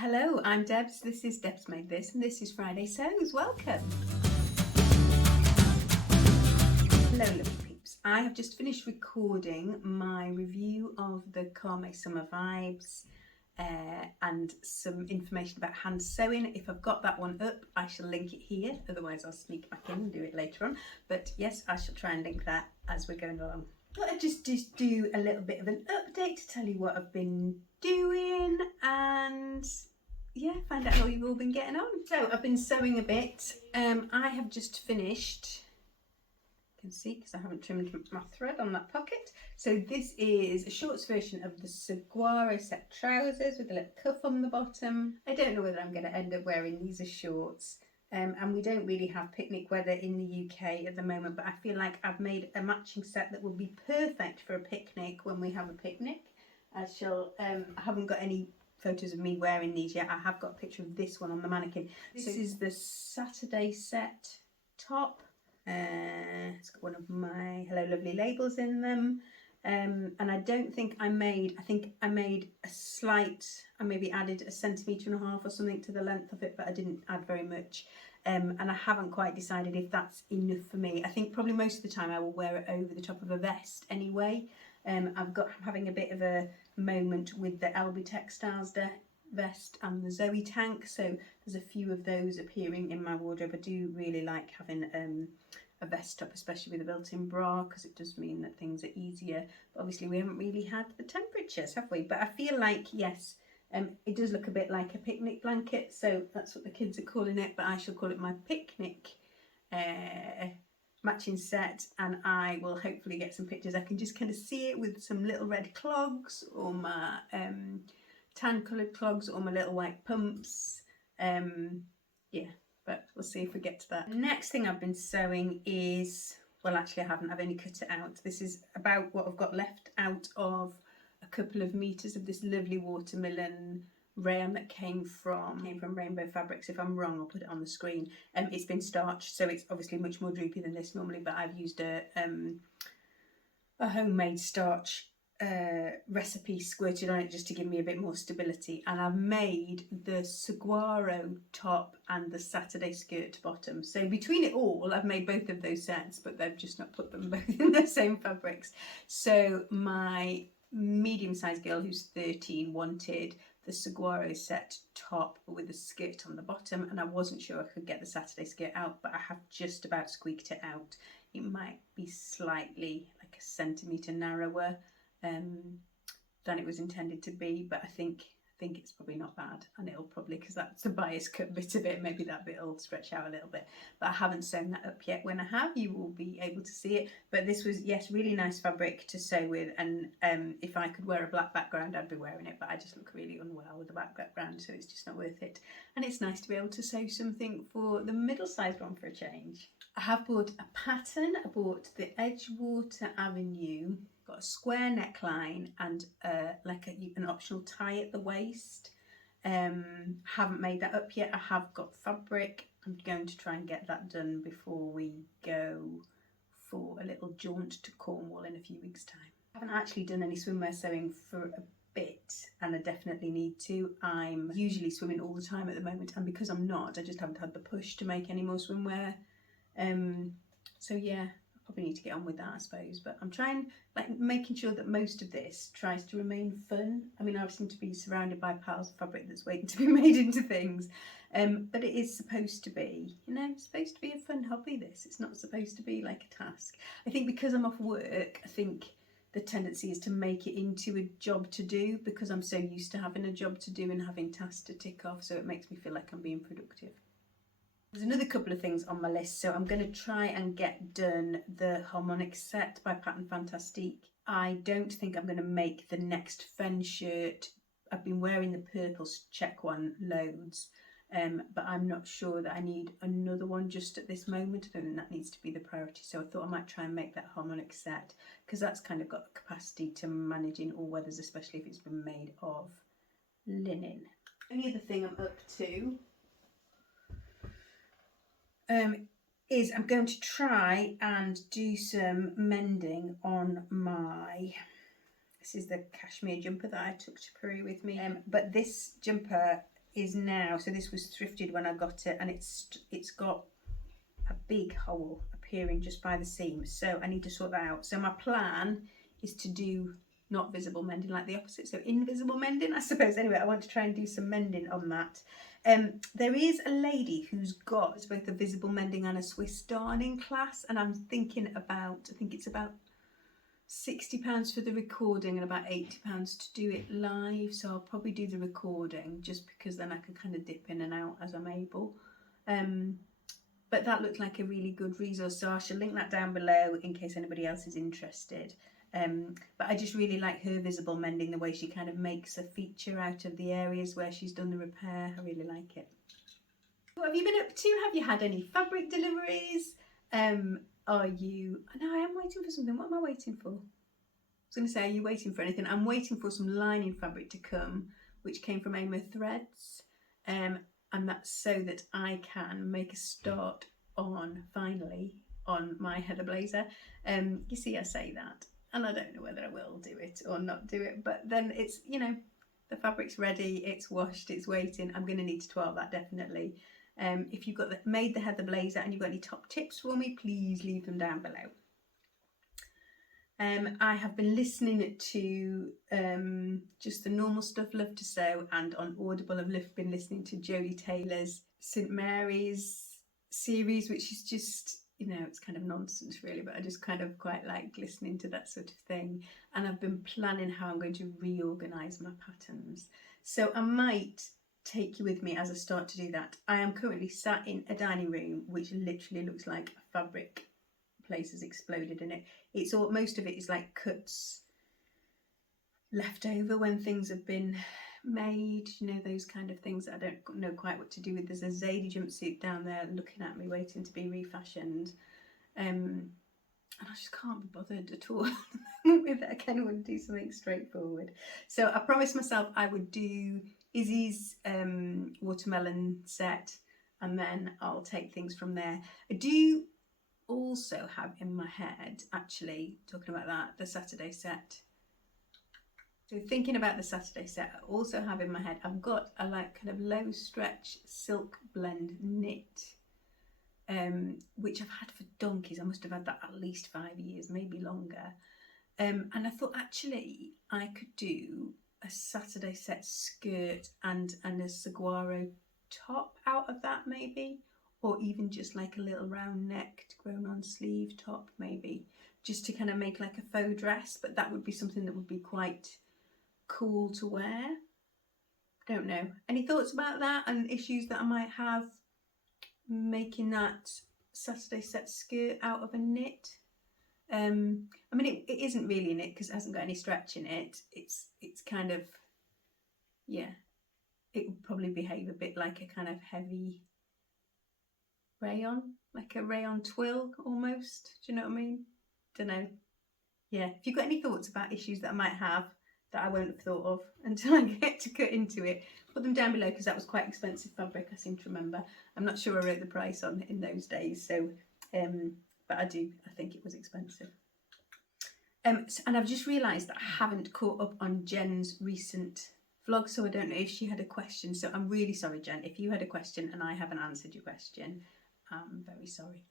Hello, I'm Debs. This is Debs Made This, and this is Friday Sews. Welcome. Hello, lovely peeps. I have just finished recording my review of the Calme Summer Vibes and some information about hand sewing. If I've got that one up, I shall link it here. Otherwise, I'll sneak back in and do it later on. But yes, I shall try and link that as we're going along. Thought I'd just do a little bit of an update to tell you what I've been doing and yeah, find out how you've all been getting on. So I've been sewing a bit. I have just finished, you can see because I haven't trimmed my thread on that pocket. So this is a shorts version of the Saguaro set trousers with a little cuff on the bottom. I don't know whether I'm going to end up wearing these as shorts. And we don't really have picnic weather in the UK at the moment, but I feel like I've made a matching set that will be perfect for a picnic when we have a picnic. I haven't got any photos of me wearing these yet. I have got a picture of this one on the mannequin. This is the Saturday set top. It's got one of my Hello Lovely labels in them. And I don't think I made a slight, I maybe added 1.5 centimetres or something to the length of it, but I didn't add very much. And I haven't quite decided if that's enough for me. I think probably most of the time I will wear it over the top of a vest anyway. I'm having a bit of a moment with the LB Textiles vest and the Zoe tank, so there's a few of those appearing in my wardrobe. I do really like having a vest top, especially with a built-in bra, because it does mean that things are easier. But obviously we haven't really had the temperatures, have we? But I feel like, yes, it does look a bit like a picnic blanket, so that's what the kids are calling it, but I shall call it my picnic matching set, and I will hopefully get some pictures. I can just kind of see it with some little red clogs, or my tan coloured clogs, or my little white pumps. Yeah, but we'll see if we get to that. Next thing I've been sewing is, well actually I haven't, I've only cut it out. This is about what I've got left out of a couple of meters of this lovely watermelon rayon that came from Rainbow Fabrics. If I'm wrong, I'll put it on the screen. It's been starched, so it's obviously much more droopy than this normally, but I've used a homemade starch recipe squirted on it just to give me a bit more stability, and I've made the Saguaro top and the Saturday skirt bottom. So between it all, I've made both of those sets, but they've just not put them both in the same fabrics. So my medium-sized girl who's 13 wanted the Saguaro set top with a skirt on the bottom, and I wasn't sure I could get the Saturday skirt out, but I have just about squeaked it out. It might be slightly like 1 centimetre narrower than it was intended to be, but I think it's probably not bad, and it'll probably, because that's the bias cut bit of it, maybe that bit will stretch out a little bit, but I haven't sewn that up yet. When I have, you will be able to see it. But this was, yes, really nice fabric to sew with, and if I could wear a black background I'd be wearing it, but I just look really unwell with the black background, so it's just not worth it. And it's nice to be able to sew something for the middle-sized one for a change. I have bought a pattern. I bought the Edgewater Avenue, got a square neckline and like an optional tie at the waist. Haven't made that up yet. I have got fabric. I'm going to try and get that done before we go for a little jaunt to Cornwall in a few weeks' time. I haven't actually done any swimwear sewing for a bit, and I definitely need to. I'm usually swimming all the time at the moment, and because I'm not, I just haven't had the push to make any more swimwear. So yeah, I probably need to get on with that, I suppose. But I'm trying, like, making sure that most of this tries to remain fun. I mean, I seem to be surrounded by piles of fabric that's waiting to be made into things. But it is supposed to be, you know, it's supposed to be a fun hobby, this. It's not supposed to be like a task. I think because I'm off work, I think the tendency is to make it into a job to do, because I'm so used to having a job to do and having tasks to tick off, so it makes me feel like I'm being productive. There's another couple of things on my list, so I'm going to try and get done the harmonic set by Pattern Fantastique. I don't think I'm going to make the next Fen shirt. I've been wearing the purple check one loads, but I'm not sure that I need another one just at this moment. I don't think that needs to be the priority, so I thought I might try and make that harmonic set, because that's kind of got the capacity to manage in all weathers, especially if it's been made of linen. Only other thing I'm up to is I'm going to try and do some mending on my, this is the cashmere jumper that I took to Peru with me, but this jumper is now, so this was thrifted when I got it, and it's got a big hole appearing just by the seam, so I need to sort that out. So my plan is to do not visible mending, like the opposite, so invisible mending, I suppose. Anyway, I want to try and do some mending on that. There is a lady who's got both a visible mending and a Swiss darning class, and I'm thinking about, I think it's about £60 for the recording and about £80 to do it live, so I'll probably do the recording just because then I can kind of dip in and out as I'm able. But that looked like a really good resource, so I shall link that down below in case anybody else is interested. But I just really like her visible mending, the way she kind of makes a feature out of the areas where she's done the repair. I really like it. What have you been up to? Have you had any fabric deliveries? Are you... No, I am waiting for something. What am I waiting for? I was going to say, are you waiting for anything? I'm waiting for some lining fabric to come, which came from Amo Threads. And that's so that I can make a start on, finally, on my heather blazer. You see, I say that, and I don't know whether I will do it or not do it, but then it's, you know, the fabric's ready, it's washed, it's waiting. I'm going to need to twirl that, definitely. If you've got made the heather blazer and you've got any top tips for me, please leave them down below. I have been listening to just the normal stuff, Love to Sew, and on Audible I've been listening to Jodie Taylor's St Mary's series, which is just, you know, it's kind of nonsense really, but I just kind of quite like listening to that sort of thing. And I've been planning how I'm going to reorganise my patterns. So I might take you with me as I start to do that. I am currently sat in a dining room which literally looks like a fabric place has exploded in it. It's all, most of it is like cuts left over when things have been made, you know, those kind of things that I don't know quite what to do with. There's a Zadie jumpsuit down there looking at me, waiting to be refashioned, and I just can't be bothered at all with it. I kind of want to do something straightforward. So I promised myself I would do Izzy's watermelon set, and then I'll take things from there. I do also have in my head, actually, talking about that, the Saturday set. So thinking about the Saturday set, I also have in my head, I've got a like kind of low stretch silk blend knit, which I've had for donkeys. I must have had that at least 5 years, maybe longer. And I thought actually I could do a Saturday set skirt and a saguaro top out of that, maybe. Or even just like a little round necked grown on sleeve top, maybe, just to kind of make like a faux dress. But that would be something that would be quite cool to wear. Don't know. Any thoughts about that and issues that I might have making that Saturday set skirt out of a knit? I mean, it isn't really a knit because it hasn't got any stretch in it. It's kind of, yeah, it would probably behave a bit like a kind of heavy rayon, like a rayon twill almost. Do you know what I mean? Don't know. Yeah, if you've got any thoughts about issues that I might have that I won't have thought of until I get to cut into it, put them down below, because that was quite expensive fabric, I seem to remember. I'm not sure I wrote the price on in those days, so but I think it was expensive. And I've just realised that I haven't caught up on Jen's recent vlog, so I don't know if she had a question. So I'm really sorry, Jen, if you had a question and I haven't answered your question. I'm very sorry.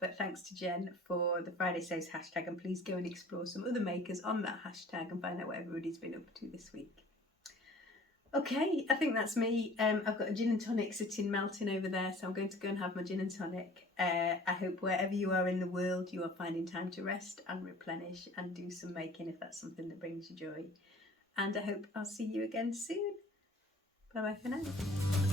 But thanks to Jen for the Friday Saves hashtag, and please go and explore some other makers on that hashtag and find out what everybody's been up to this week. Okay, I think that's me. I've got a gin and tonic sitting melting over there, so I'm going to go and have my gin and tonic. I hope wherever you are in the world you are finding time to rest and replenish and do some making if that's something that brings you joy. And I hope I'll see you again soon. Bye bye for now.